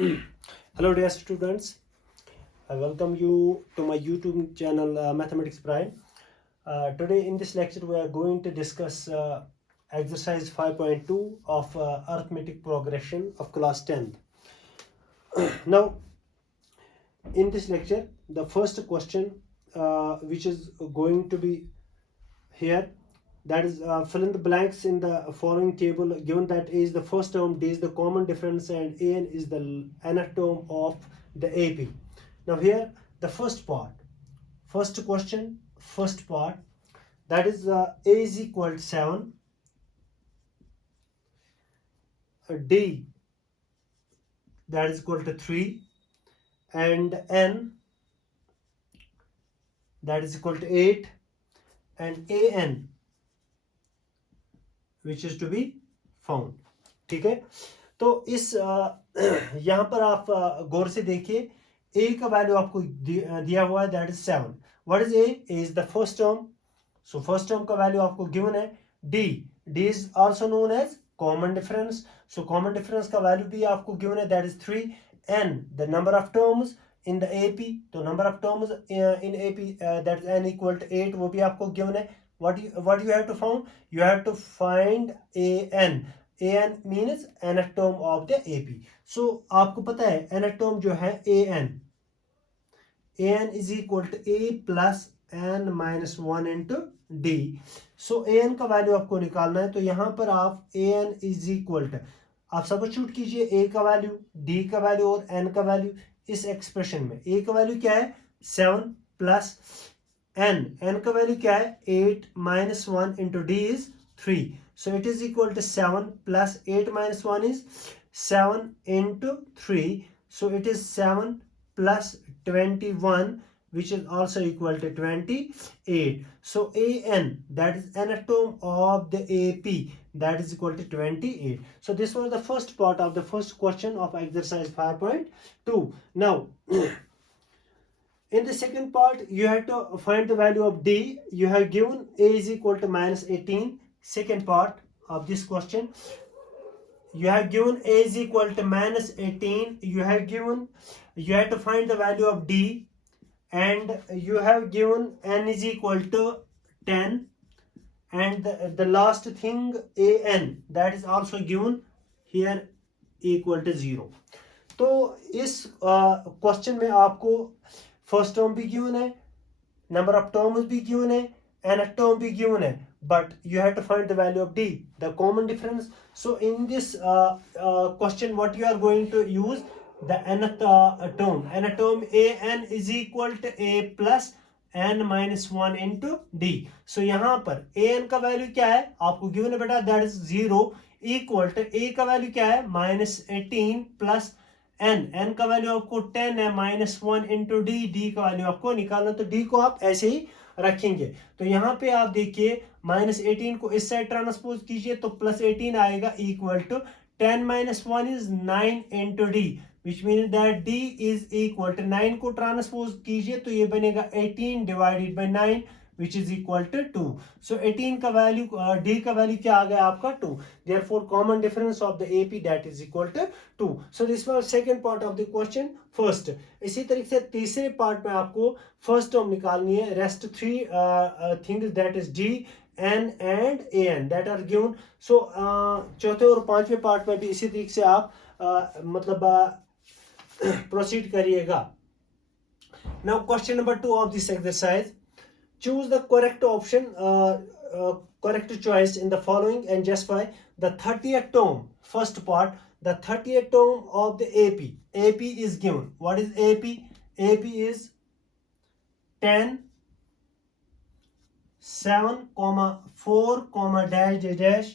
Hello dear students, I welcome you to my YouTube channel Mathematics Prime. Today in this lecture we are going to discuss exercise 5.2 of arithmetic progression of class 10th. Now in this lecture the first question which is going to be here, that is fill in the blanks in the following table given that A is the first term, D is the common difference, and AN is the nth term of the AP. Now here the first part, first question, first part, that is A is equal to 7, D that is equal to 3, and N that is equal to 8, and AN which is to be found. ठीक है, तो इस यहाँ पर आप गौर से देखिए, ए का वैल्यू आपको दिया हुआ है, that is 7. What is A is the first term, so first term का वैल्यू आपको गिवन है. D is also known as common difference, so common difference का वैल्यू भी आपको गिवन है, that is 3. N the number of terms in the AP, तो number of terms in AP that is N equal to 8, वो भी आपको given है. what you have to find, you have to find an means nth term of the AP. so आपको पता है nth term जो है an is equal to a plus n minus 1 into d. so an का value आपको निकालना है, तो यहां पर आप an is equal to, आप सब्स्टिट्यूट कीजिए a का वैल्यू, d का वैल्यू और n का वैल्यू इस एक्सप्रेशन में. a का वैल्यू क्या है 7 प्लस n का वैल्यू क्या है 8 minus 1 into d is 3, so it is equal to 7 plus 8 minus 1 is 7 into 3, so it is 7 plus 21 which is also equal to 28. so an, that is nth term of the AP, that is equal to 28. so this was the first part of the first question of exercise 5.2. now in the second part, you have to find the value of D. You have given A is equal to minus 18. Second part of this question, you have given A is equal to minus 18. You have to find the value of D, and you have given N is equal to 10. And the last thing AN, that is also given here equal to 0. तो इस question में आपको first term भी given है, number of terms भी given है, nth term भी given है, but you have to find the value of D, the common difference. so in this question what you are going to use, the nth term an is equal to a plus n minus 1 into D. so यहाँ पर an का value क्या है आपको given है बेटा, that is 0, equal to a का value क्या है minus 18 plus n का वैल्यू आपको 10 है, माइनस 1 इंटू डी का वैल्यू आपको निकालना, तो डी को आप ऐसे ही रखेंगे. तो यहाँ पे आप देखिए माइनस 18 को इस साइड ट्रांसपोज कीजिए तो प्लस 18 आएगा, equal to 10 minus 1 is 9 into d, which means that d is equal to 9 को ट्रांसपोज कीजिए तो ये बनेगा 18 divided by 9 which is equal to 2. so 18 का वैल्यू d का वैल्यू क्या आ गया आपका 2. therefore common difference of the AP that is equal to 2. so this was second part of the question first. इसी तरीके से तीसरे पार्ट में आपको फर्स्ट टर्म निकालनी है, rest three things that is D, N and AN that are given. so चौथे और पांचवें पार्ट में भी इसी तरीके से आप मतलब प्रोसीड करिएगा. now question number 2 of this exercise, choose the correct option, correct choice in the following and justify the 30th term. First part, the 30th term of the AP. AP is given. What is AP? AP is 10, 7, 4, dash dash.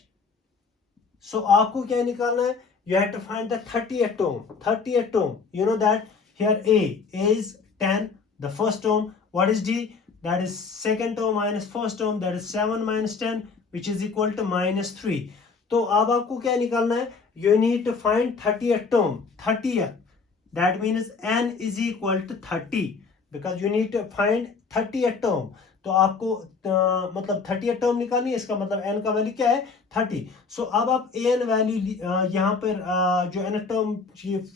So आपको क्या निकालना है? You have to find the 30th term. 30th term. You know that here A is 10, the first term. What is D? That is second term minus first term, that is 7 minus 10 which is equal to minus 3. तो अब आपको क्या निकालना है? You need to find 30th term. 30th, that means n is equal to 30. Because you need to find 30 term. तो आपको मतलब 30 term निकालनी है, इसका मतलब n का वैल्यू क्या है 30। सो अब आप an वैल्यू यहाँ पर जो n टर्म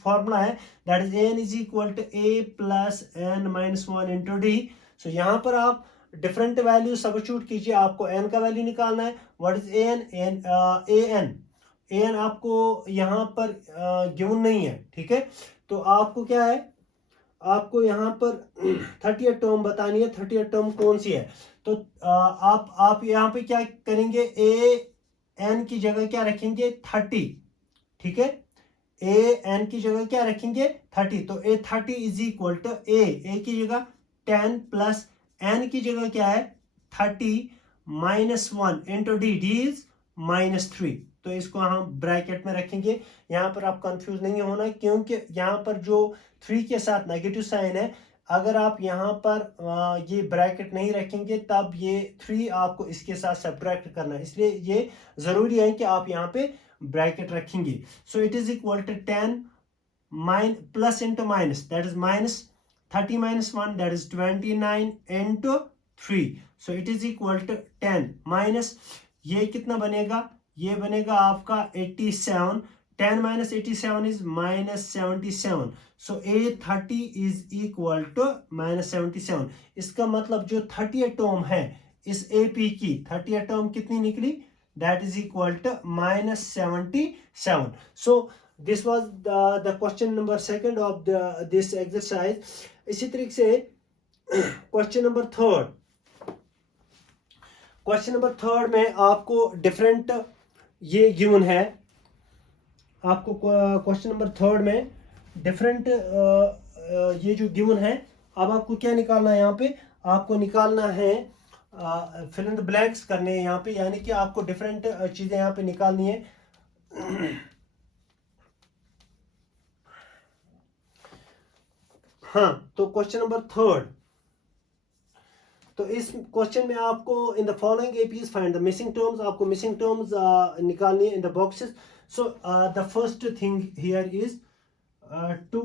फॉर्मूला है that is an is equal to a plus n minus 1 into D. So यहाँ पर आप डिफरेंट वैल्यू सब्स्टिट्यूट कीजिए, आपको n का वैल्यू निकालना है। व्हाट इज an आपको यहाँ पर गिवन नहीं है, ठीक है। तो आपको क्या है, आपको यहाँ पर 30 टर्म बतानी है, 30 टर्म कौन सी है। तो आप यहाँ पे क्या करेंगे, ए एन की जगह क्या रखेंगे 30, ठीक है। ए एन की जगह क्या रखेंगे 30। तो ए 30 इज इक्वल टू ए की जगह 10 प्लस एन की जगह क्या है 30 माइनस 1 इंटू डी इज -3। तो इसको हम ब्रैकेट में रखेंगे। यहाँ पर आप कंफ्यूज नहीं होना, क्योंकि यहाँ पर जो 3 के साथ नेगेटिव साइन है, अगर आप यहाँ पर ये ब्रैकेट नहीं रखेंगे तब ये 3 आपको इसके साथ सब्ट्रैक्ट करना है, इसलिए ये जरूरी है कि आप यहाँ पे ब्रैकेट रखेंगे। So it is equal to 10 plus into minus that is -30 minus 1 that is 29 into 3। So it is equal to 10 minus ये कितना बनेगा, ये बनेगा आपका 87। 10 माइनस 87 is -77। So A30 is equal to -77। इसका मतलब जो 30 टर्म है इस AP की 30 टर्म कितनी निकली, that is equal to -77। So this was the question number 2 of this exercise. इसी तरीके से क्वेश्चन नंबर 3, क्वेश्चन नंबर 3 में आपको डिफरेंट ये गिवन है, आपको क्वेश्चन नंबर 3 में डिफरेंट ये जो गिवन है। अब आपको क्या निकालना है, यहाँ पे आपको निकालना है फिल इन द ब्लैंक्स करने हैं यहाँ पे, यानी कि आपको डिफरेंट चीजें यहाँ पे निकालनी है। हाँ, तो क्वेश्चन नंबर 3, तो इस क्वेश्चन में आपको in the following APs find the missing terms, आपको मिसिंग टर्म्स निकालनी है in the boxes. So the first thing here is 2,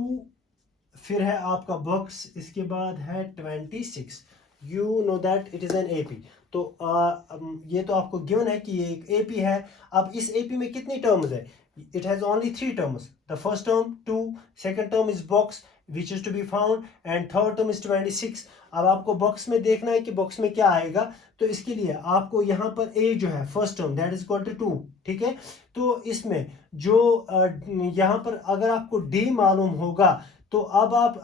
फिर है आपका बॉक्स, इसके बाद है 26। You know that it is an AP. तो ये तो आपको गिवन है कि ये एक एपी है। अब इस एपी में कितनी टर्म्स है, it has only 3 terms. The first term 2, second term is box which is to be found and third term is 26। अब आपको बॉक्स में देखना है कि बॉक्स में क्या आएगा। तो इसके लिए आपको यहाँ पर ए जो है first term that is equal to 2, ठीक है। तो इसमें जो यहाँ पर अगर आपको डी मालूम होगा तो अब आप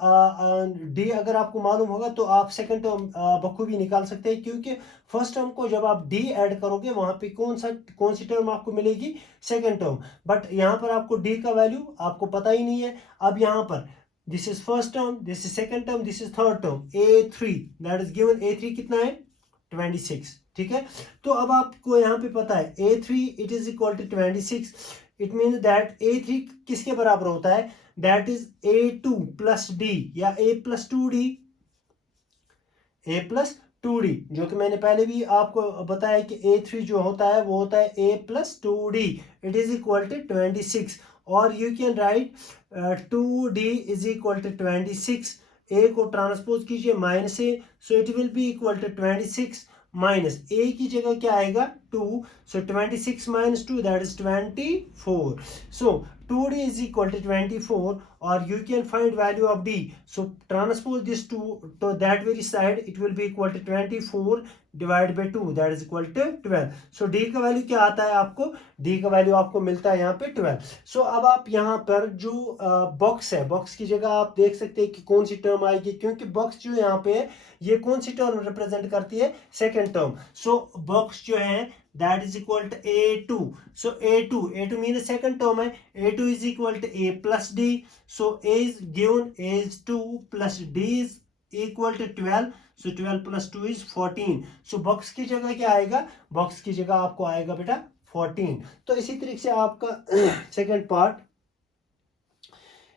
डी अगर आपको मालूम होगा तो आप सेकंड टर्म बखूबी निकाल सकते हैं, क्योंकि फर्स्ट टर्म को जब आप डी ऐड करोगे वहां पे कौन सी टर्म आपको मिलेगी, सेकंड टर्म। बट यहाँ पर आपको डी का वैल्यू आपको पता ही नहीं है। अब यहाँ पर this is first term, this is second term, this is third term, A3 that is given. A3 कितना है 26, ठीक है। तो अब आपको यहाँ पे पता है A3 it is equal to 26। It mean that A3 किसके बराबर होता है, that is A2 plus D या A plus 2D, A plus 2D, जो कि मैंने पहले भी आपको बताया कि A3 जो होता है वो होता है A plus 2D। It is equal to 26। और you can write 2D is equal to 26। A को ट्रांसपोज कीजिए minus A, so it will be equal to 26 minus A की जगह क्या आएगा 2, so 26 minus 2 that is 24। So 2D is equal to 24, or you can find value of D. So transpose this to that very side, it will be equal to 24 divided by 2 that is equal to 12. So D का value क्या आता है आपको, D का value आपको मिलता है यहाँ पे 12। So अब आप यहाँ पर जो बॉक्स है, बॉक्स की जगह आप देख सकते हैं कि कौन सी टर्म आएगी, क्योंकि बॉक्स जो यहाँ पे है ये कौन सी टर्म रिप्रेजेंट करती है, सेकेंड टर्म। सो बॉक्स जो है that is equal to A2. So A2 means second term है, A2 is equal to A plus D. So A is given, A is 2 plus D is equal to 12. So 12 plus 2 is 14. So box की जगह क्या आएगा, box की जगह आपको आएगा बेटा 14। तो इसी तरीके से आपका सेकंड पार्ट,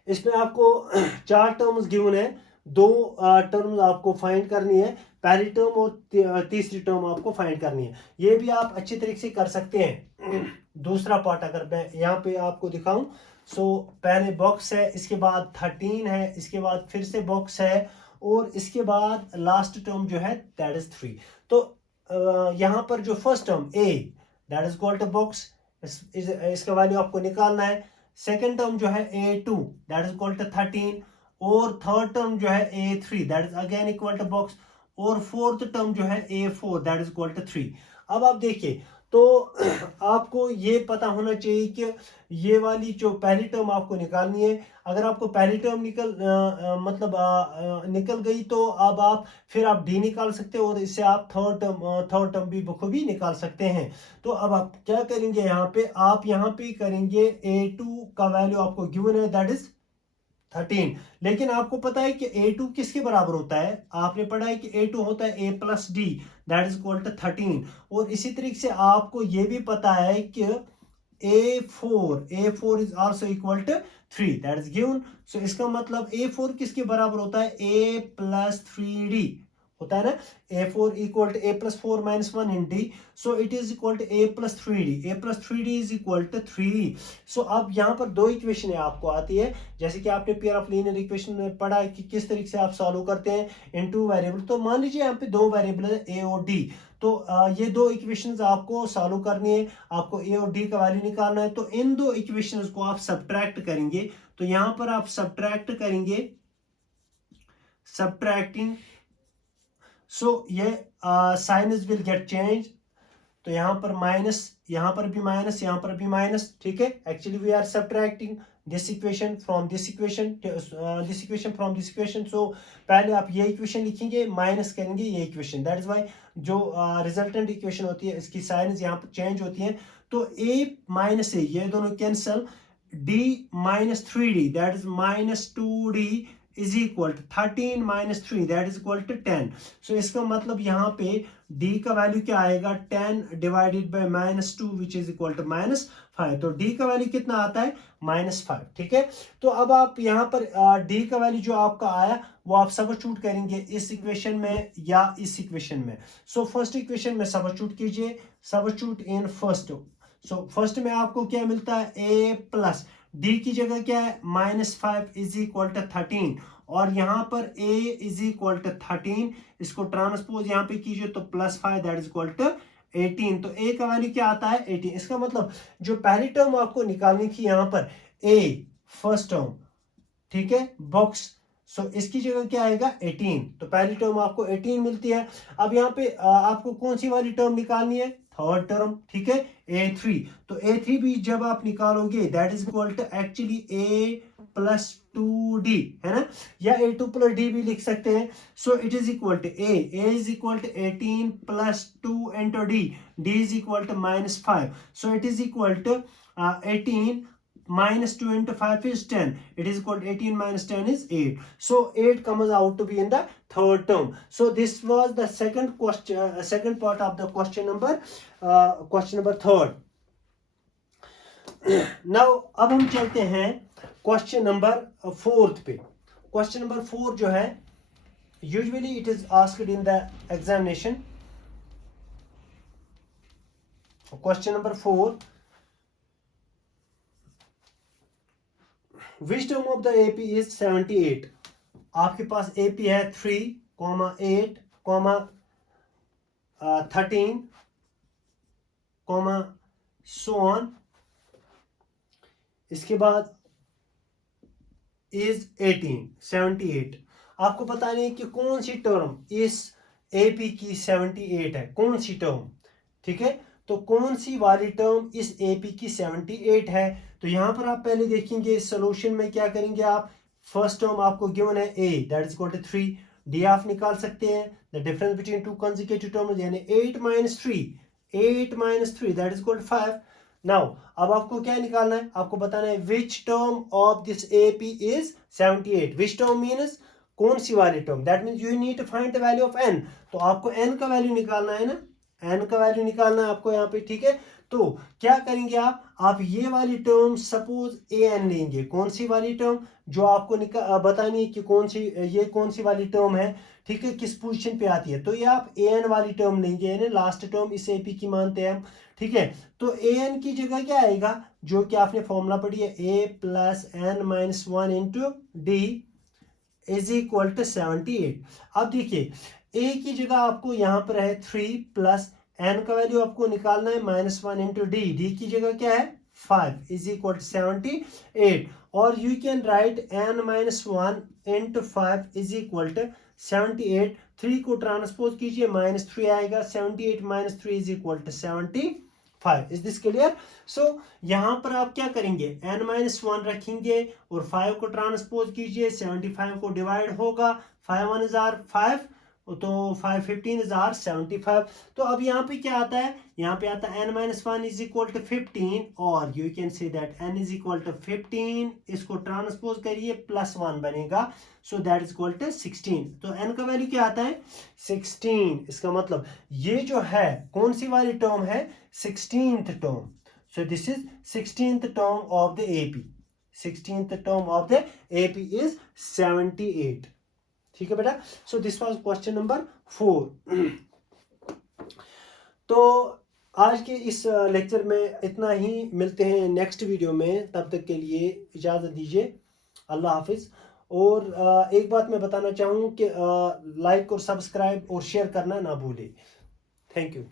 इसमें आपको 4 टर्म्स गिवन है, 2 टर्म्स आपको फाइंड करनी है, पहली टर्म और तीसरी टर्म आपको फाइंड करनी है। ये भी आप अच्छी तरीके से कर सकते हैं। दूसरा पार्ट अगर मैं यहाँ पे आपको दिखाऊं, सो पहले बॉक्स है, इसके बाद 13 है, इसके बाद फिर से बॉक्स है, और इसके बाद लास्ट टर्म जो है दैट इज 3। तो यहाँ पर जो first term a that is equal to box, इसका वैल्यू आपको निकालना है। सेकंड टर्म जो है a2 that is equal to 13, और थर्ड टर्म जो है a3 that is again equal to box, और फोर्थ टर्म जो है a4 that is equal to 3। अब आप देखिए, तो आपको ये पता होना चाहिए कि ये वाली जो पहली टर्म आपको निकालनी है। अगर आपको पहली टर्म निकल गई तो अब आप फिर आप डी निकाल सकते हैं, और इससे आप थर्ड टर्म भी बखूबी निकाल सकते हैं। तो अब आप क्या करेंगे, यहाँ पे आप यहाँ पे करेंगे a2 का वैल्यू आपको गिवन है दैट इज 13, लेकिन आपको पता है कि a2 किसके बराबर होता है, आपने पढ़ा है कि a2 होता है a plus D that is equal to 13। और इसी तरीके से आपको ये भी पता है कि a4 is also equal to 3 that is given. So इसका मतलब a4 किसके बराबर होता है, a प्लस 3d होता है ना, a4 equal to a plus 4 minus 1 in d, so it is equal to a plus 3d is equal to 3। सो अब यहाँ पर दो इक्वेशन है आपको आती है, जैसे कि आपने पेयर ऑफ लीनियर इक्वेशन में पढ़ा है कि किस तरीके से आप सॉल्व करते हैं इन टू वेरिएबल। तो मान लीजिए यहाँ पे दो वेरिएबल है a और d, तो ये दो इक्वेशंस आपको सॉल्व करनी है, आपको a और d का वैल्यू निकालना है। तो इन दो इक्वेशंस को आप सब्ट्रैक्ट करेंगे, तो यहाँ पर आप सब्ट्रैक्ट करेंगे, सब्ट्रैक्टिंग, सो ये साइनस विल गेट चेंज। तो यहाँ पर माइनस, यहाँ पर भी माइनस, यहाँ पर भी माइनस, ठीक है। Actually we are subtracting this equation from this equation, this equation from this equation. So पहले आप ये इक्वेशन लिखेंगे, माइनस करेंगे ये इक्वेशन, दैट इज वाई जो रिजल्टेंट इक्वेशन होती है इसकी साइनस यहाँ पर चेंज होती है। तो a माइनस a ये दोनों cancel, d minus 3d that is minus 2d is equal to 13 minus 3 that is equal to 10। So इसका मतलब यहाँ पे d का वैल्यू क्या आएगा, 10 divided by minus 2 which is equal to minus 5। तो d का वैल्यू कितना आता है, माइनस 5, ठीक है। तो अब आप यहाँ पर d का वैल्यू जो आपका आया वो आप सबस्टिट्यूट करेंगे इस इक्वेशन में या इस इक्वेशन में। सो फर्स्ट इक्वेशन में सबस्टिट्यूट कीजिए, substitute in first. So first में आपको क्या मिलता है, a प्लस d की जगह क्या है, माइनस 5 इज इक्वल टू 13, और यहाँ पर a इज इक्वल टू 13, इसको ट्रांसपोज यहाँ पे कीजिए तो plus 5 that is equal to 18। तो a का वैल्यू क्या आता है, 18। इसका मतलब जो पहली टर्म आपको निकालनी थी यहाँ पर a फर्स्ट टर्म, ठीक है, बॉक्स, सो इसकी जगह क्या आएगा, 18। तो पहली टर्म आपको 18 मिलती है। अब यहाँ पे आपको कौन सी वाली टर्म निकालनी है, थर्ड टर्म, ठीक है, a3। तो a3 भी जब आप निकालोगे that is equal to actually a plus 2d है ना, या a2 प्लस d भी लिख सकते हैं। So it is equal to a is equal to 18 plus 2 into d is equal to minus 5। So it is equal to 18 minus 2 into 5 is 10. It is equal to 18 minus 10 is 8. So 8 comes out to be in the third term. So this was the second question, second part of the question number third. Now अब हम चलते हैं question number fourth पे। Question number 4 जो है usually it is asked in the examination. Question number 4, which term of the AP is 78? आपके पास AP है 3, 8, 13, so on। इसके बाद is 18, 78। आपको पता नहीं कि कौन सी टर्म इस AP की 78 है, कौन सी टर्म, ठीक है। तो कौन सी वाली टर्म इस AP की 78 है, तो यहां पर आप पहले देखेंगे सॉल्यूशन में क्या करेंगे आप। फर्स्ट टर्म आपको गिवन है a that is equal to 3, d आप निकाल सकते हैं, the difference between two consecutive terms यानी 8 minus 3 that is equal to 5। Now अब आपको क्या निकालना है, आपको बताना है which term of this AP is 78। Which term means कौन सी वाली term, that means you need to find the value of n। तो आपको n का वैल्यू निकालना है ना, n का वैल्यू निकालना है आपको यहाँ पे, ठीक है। तो क्या करेंगे आप ये वाली टर्म सपोज an लेंगे, कौन सी वाली टर्म जो आपको बतानी है कि ये कौन सी वाली टर्म है, ठीक है, किस पोजीशन पे आती है। तो ये आप an वाली टर्म लेंगे, यानी लास्ट टर्म इस AP की मानते हैं हम, ठीक है। तो an की जगह क्या आएगा, जो कि आपने फॉर्मूला पढ़ी है a plus n minus 1 into d is equal to 78। अब देखिए a की जगह आपको यहाँ पर है 3 प्लस n का वैल्यू आपको निकालना है -1 इंटू डी की जगह क्या है 5 इज इक्वल टू 78। और you can write n-1 into 5 is equal to 78। 3 को ट्रांसपोज कीजिए -3 आएगा, 78 minus 3 is equal to 75। Is this clear? So यहां पर आप क्या करेंगे, n-1 रखेंगे और 5 को ट्रांसपोज कीजिए, 75 को डिवाइड होगा, 5 1 is 5, तो 5 15 is 75। तो अब यहाँ पे क्या आता है, यहाँ पे आता है n-1 इज इक्वल टू 15, और you can say that n is equal to 15, इसको ट्रांसपोज करिए +1 बनेगा, so that is equal to 16। तो n का वैल्यू क्या आता है 16। इसका मतलब ये जो है कौन सी वाली टर्म है, 16th term. So this is 16th term of the AP। 16th term of the AP is 78। ठीक है बेटा। सो दिस वाज क्वेश्चन नंबर 4। तो आज के इस लेक्चर में इतना ही, मिलते हैं नेक्स्ट वीडियो में, तब तक के लिए इजाज़त दीजिए, अल्लाह हाफिज़। और एक बात मैं बताना चाहूँ कि लाइक और सब्सक्राइब और शेयर करना ना भूलें। Thank you.